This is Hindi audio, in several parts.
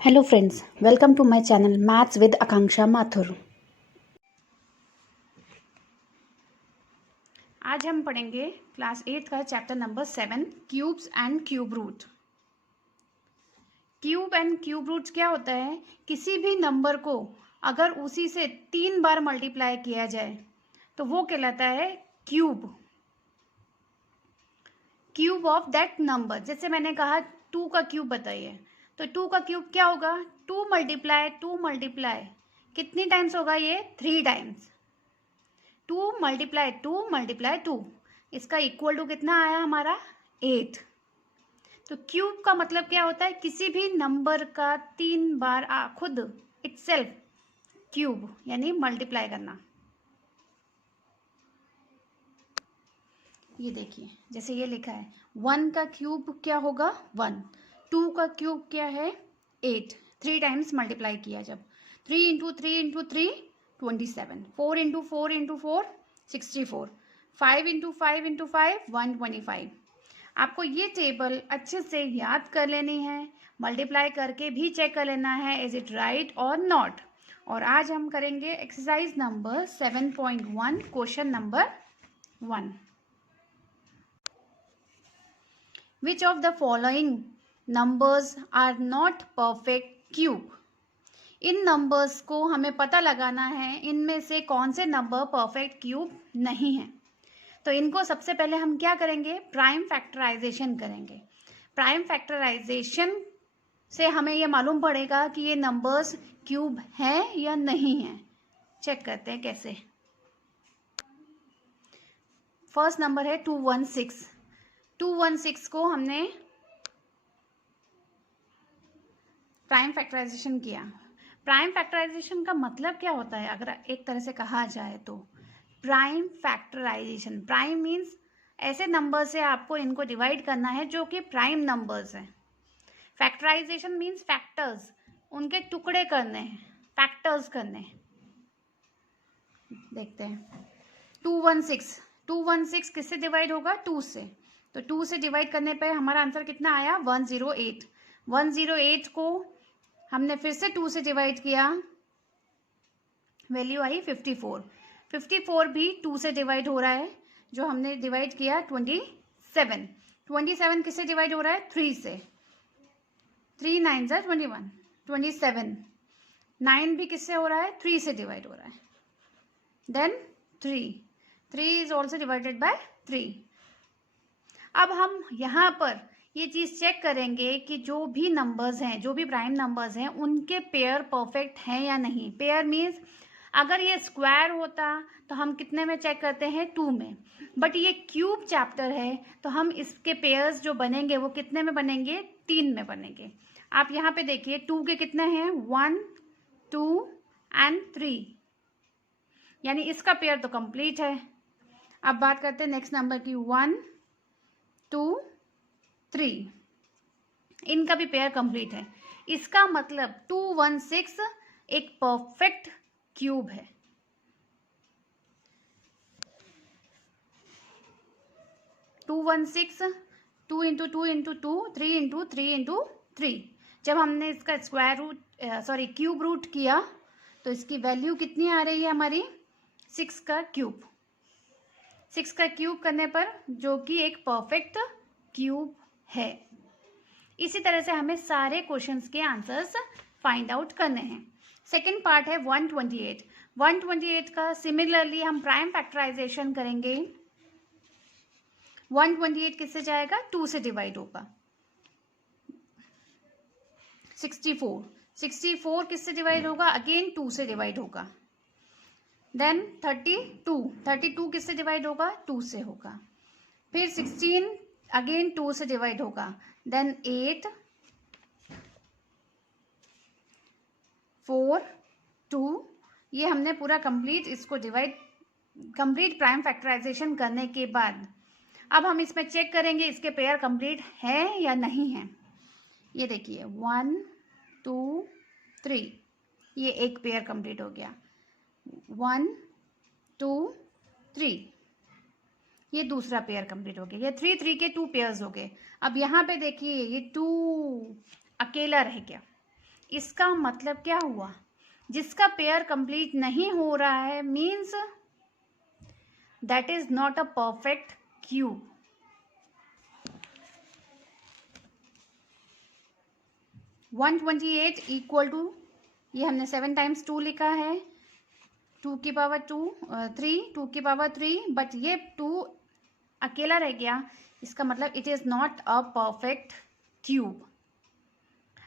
Hello friends, welcome to my channel maths with Akanksha Mathur. आज हम पढ़ेंगे क्लास 8 का chapter number 7 cubes and cube root. Cube and cube roots क्या होता है? किसी भी नंबर को अगर उसी से 3 बार मल्टीप्लाई किया जाए तो वो कहलाता है cube. Cube of that number. जैसे मैंने कहा 2 का क्यूब बताइए, तो 2 का क्यूब क्या होगा? 2 मल्टीप्लाई कितनी टाइम्स होगा? ये 3 टाइम्स। 2 मल्टीप्लाई 2, इसका इक्वल टू कितना आया हमारा? 8। तो क्यूब का मतलब क्या होता है? किसी भी नंबर का 3 बार खुद इटसेल्फ क्यूब यानी मल्टीप्लाई करना। ये देखिए, जैसे ये लिखा है 1 का क्यूब क्या होगा? 1। 2 का क्यूब क्या है? 8। 3 टाइम्स मल्टीप्लाई किया जब 3 into 3 into 3 27, 4 into 4 into 4 64, 5 into 5 into 5 125। आपको ये टेबल अच्छे से याद कर लेनी है, मल्टीप्लाई करके भी चेक कर लेना है इज इट राइट और नॉट। और आज हम करेंगे exercise number 7.1 question number 1। Which of the following numbers are not perfect cube? In numbers को हमें पता लगाना है इनमें से कौन से नंबर परफेक्ट क्यूब नहीं हैं। तो इनको सबसे पहले हम क्या करेंगे? प्राइम फैक्टराइजेशन करेंगे। प्राइम फैक्टराइजेशन से हमें ये मालूम पड़ेगा कि ये नंबर्स क्यूब हैं या नहीं हैं। चेक करते हैं कैसे। फर्स्ट नंबर है 216। 216 को हमने प्राइम फैक्टराइजेशन किया। प्राइम फैक्टराइजेशन का मतलब क्या होता है अगर एक तरह से कहा जाए तो? प्राइम फैक्टराइजेशन, प्राइम मीन्स ऐसे नंबर से आपको इनको डिवाइड करना है जो कि प्राइम नंबर्स हैं। फैक्टराइजेशन मीन्स फैक्टर्स, उनके टुकड़े करने हैं, फैक्टर्स करने। देखते हैं 216। 216 किससे डिवाइड होगा? 2 से। तो 2 से डिवाइड करने पे हमारा आंसर कितना आया? 108। 108 को हमने फिर से 2 से डिवाइड किया, वैल्यू आई 54। 54 भी 2 से डिवाइड हो रहा है, जो हमने डिवाइड किया 27। 27 किससे डिवाइड हो रहा है? 3 से। 3 9 ज़ा 21, 27। 9 भी किससे हो रहा है? 3 से डिवाइड हो रहा है। Then 3 is also divided by 3। अब हम यहाँ पर ये चीज़ चेक करेंगे कि जो भी नंबर्स हैं, जो भी प्राइम नंबर्स हैं, उनके पेयर परफेक्ट हैं या नहीं। पेयर मीन्स अगर ये स्क्वायर होता तो हम कितने में चेक करते हैं? 2 में। बट ये क्यूब चैप्टर है तो हम इसके पेयर्स जो बनेंगे वो कितने में बनेंगे? 3 में बनेंगे। आप यहाँ पे देखिए 2 के कितने हैं? 1 2 एंड 3, यानी इसका पेयर तो कंप्लीट है। अब बात करते हैं नेक्स्ट नंबर की। 1 2 3, इनका भी पेयर कंप्लीट है। इसका मतलब 216 एक परफेक्ट क्यूब है। Two 2 into 2 into 2 3 into 3 into 3। जब हमने इसका स्क्वायर रूट क्यूब रूट किया तो इसकी वैल्यू कितनी आ रही है हमारी? 6 का क्यूब। 6 का क्यूब करने पर जो कि एक परफेक्ट क्यूब है। इसी तरह से हमें सारे क्वेश्चंस के आंसर्स फाइंड आउट करने हैं। सेकंड पार्ट है 128। 128 का सिमिलरली हम प्राइम फैक्टराइजेशन करेंगे। 128 किससे जाएगा? 2 से डिवाइड होगा। 64 किससे डिवाइड होगा? अगेन 2 से डिवाइड होगा। देन 32 किससे डिवाइड होगा? 2 से होगा। फिर 16 अगेन 2 से डिवाइड होगा। देन 8 4 2, ये हमने पूरा कंप्लीट इसको डिवाइड कंप्लीट प्राइम फैक्टराइजेशन करने के बाद अब हम इसमें चेक करेंगे इसके पेयर कंप्लीट है या नहीं है। ये देखिए 1 2 3, ये एक पेयर कंप्लीट हो गया। 1 2 3, ये दूसरा पेयर कंप्लीट हो गया। ये 3 3 के 2 पेयर्स हो गए। अब यहाँ पे देखिए ये 2 अकेला रह गया। इसका मतलब क्या हुआ, जिसका पेयर कंप्लीट नहीं हो रहा है means that is not a perfect cube. One 128 equal to, ये हमने 7 टाइम्स 2 लिखा है, 2 की पावर 2 3, 2 की पावर 3, बट ये 2 अकेला रह गया, इसका मतलब it is not a perfect cube.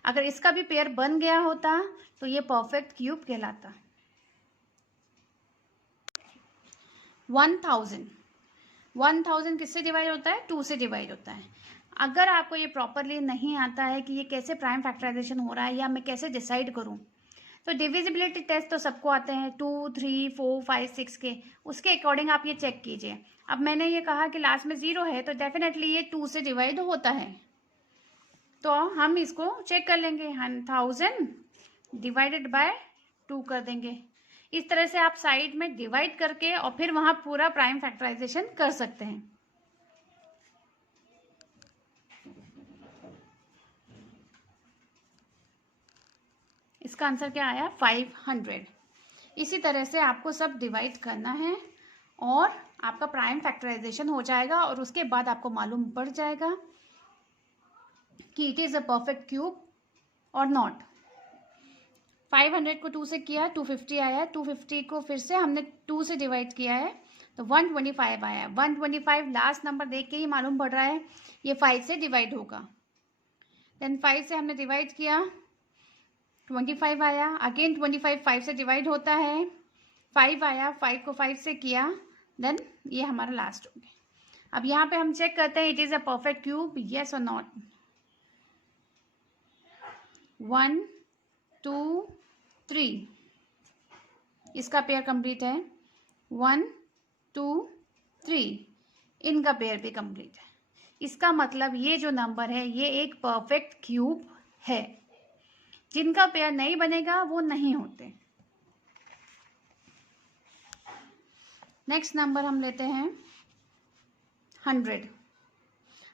अगर इसका भी पेयर बन गया होता तो ये परफेक्ट क्यूब कहलाता। 1000 किससे डिवाइड होता है, 2 से डिवाइड होता है। अगर आपको ये प्रॉपरली नहीं आता है कि ये कैसे प्राइम फैक्टराइजेशन हो रहा है या मैं कैसे डिसाइड करूं, तो डिविजिबिलिटी टेस्ट तो सबको आते हैं 2, 3, 4, 5, 6 के, उसके अकॉर्डिंग आप ये चेक कीजिए। अब मैंने ये कहा कि लास्ट में 0 है तो डेफिनेटली ये 2 से डिवाइड होता है, तो हम इसको चेक कर लेंगे, 1000 डिवाइडेड बाय 2 कर देंगे। इस तरह से आप साइड में डिवाइड करके और फिर वहां पूरा प्राइम फैक्टराइजेशन कर सकते हैं। इसका आंसर क्या आया, 500। इसी तरह से आपको सब डिवाइड करना है और आपका प्राइम फैक्टराइजेशन हो जाएगा और उसके बाद आपको मालूम पड़ जाएगा कि it is a perfect cube और नॉट। 500 को 2 से किया 250 आया, 250 को फिर से हमने 2 से डिवाइड किया है तो 125 आया। 125 लास्ट नंबर देख के ही मालूम पड़ रहा है ये 5 से डिवाइड होगा। देन 5 से हमने डिवाइड किया, 25 आया, अगेन 25 5 से डिवाइड होता है, 5 आया, 5 को 5 से किया, देन ये हमारा लास्ट हो गया। अब यहाँ पे हम चेक करते हैं it is a perfect cube, yes और नॉट। 1, 2, 3, इसका पेयर कंप्लीट है, 1, 2, 3, इनका पेयर भी कंप्लीट है। इसका मतलब ये जो नंबर है ये एक परफेक्ट क्यूब है। जिनका पेयर नहीं बनेगा वो नहीं होते। नेक्स्ट नंबर हम लेते हैं 100।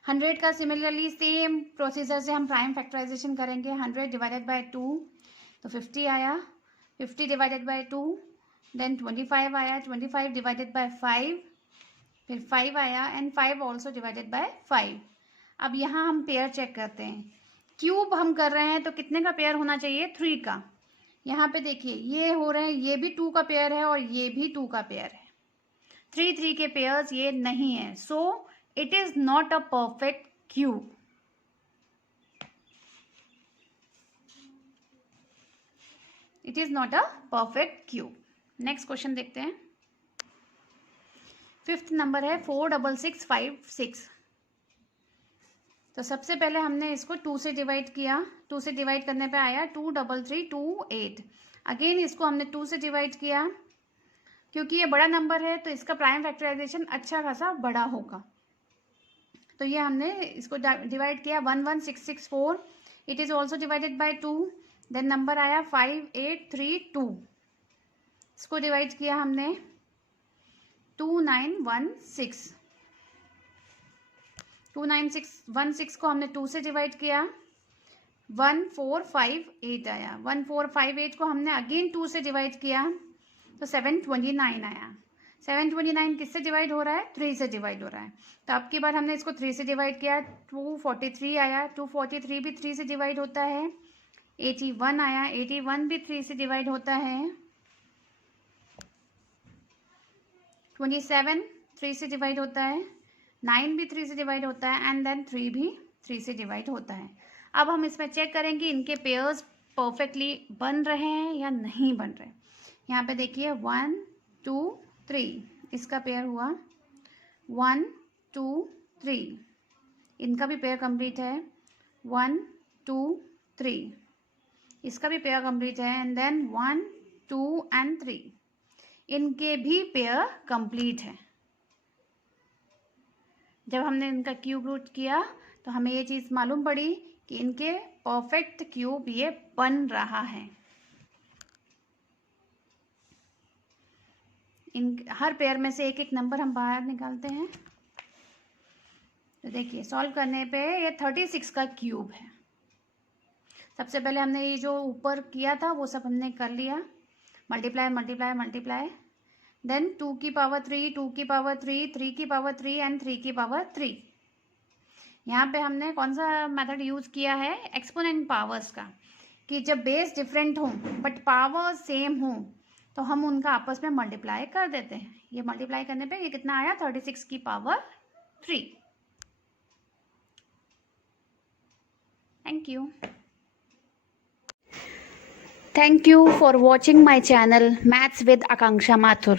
100 का सिमिलरली सेम प्रोसीजर से हम प्राइम फैक्टराइजेशन करेंगे। 100 डिवाइडेड बाय 2 तो 50 आया, 50 डिवाइडेड बाय 2, देन 25 आया, 25 डिवाइडेड बाय 5, फिर 5 आया एंड 5 ऑल्सो डिवाइडेड बाय 5। अब यहाँ हम पेयर चेक करते हैं, क्यूब हम कर रहे हैं तो कितने का पेयर होना चाहिए, 3 का। यहाँ पे देखिए ये हो रहे हैं, ये भी 2 का पेयर है और ये भी 2 का पेयर है, 3 3 के पेयर्स ये नहीं है, so it is not a perfect cube. It is not a perfect cube. Next question देखते हैं। 5th नंबर है 46656। तो सबसे पहले हमने इसको 2 से डिवाइड किया, 2 से डिवाइड करने पे आया 23328। अगेन इसको हमने 2 से डिवाइड किया, क्योंकि ये बड़ा नंबर है तो इसका प्राइम फैक्टराइजेशन अच्छा खासा बड़ा होगा, तो ये हमने इसको डिवाइड किया 11664। It is also divided by 2, then number आया 5832। इसको डिवाइड किया हमने 2916। 2916 को हमने 2 से डिवाइड किया, 1458 आया। 1458 को हमने अगेन 2 से डिवाइड किया तो 729 आया। 729 किससे डिवाइड हो रहा है, 3 से डिवाइड हो रहा है, तो अब की बार हमने इसको 3 से डिवाइड किया, 243 आया, 243 भी 3 से डिवाइड होता है, 81 आया, 81 भी 3 से डिवाइड होता है, 27 3 से डिवाइड होता है, 9 भी 3 से डिवाइड होता है एंड देन 3 भी 3 से डिवाइड होता है। अब हम इसमें चेक करेंगे इनके पेयर्स परफेक्टली बन रहे हैं या नहीं बन रहे। यहाँ पे देखिए 1 2 3, इसका पेयर हुआ 1 2 3, इनका भी पेयर कंप्लीट है 1 2 3, इसका भी पेयर कंप्लीट है एंड देन 1 2 एंड 3, इनके भी पेयर कंप्लीट है। जब हमने इनका क्यूब रूट किया तो हमें ये चीज़ मालूम पड़ी कि इनके परफेक्ट क्यूब ये बन रहा है। इन हर पेयर में से एक एक नंबर हम बाहर निकालते हैं। तो देखिए सॉल्व करने पे ये 36 का क्यूब है। सबसे पहले हमने ये जो ऊपर किया था वो सब हमने कर लिया, मल्टीप्लाई मल्टीप्लाई मल्टीप्लाई, देन 2 की पावर 3, 2 की पावर 3, 3 की पावर 3 एंड 3 की पावर 3। यहाँ पे हमने कौन सा मेथड यूज़ किया है, एक्सपोनेंट पावर्स का, कि जब बेस डिफरेंट हो बट पावर सेम हो तो हम उनका आपस में मल्टीप्लाई कर देते हैं। ये मल्टीप्लाई करने पे ये कितना आया, 36 की power 3। Thank you. Thank you for watching my channel Maths with Akanksha Mathur.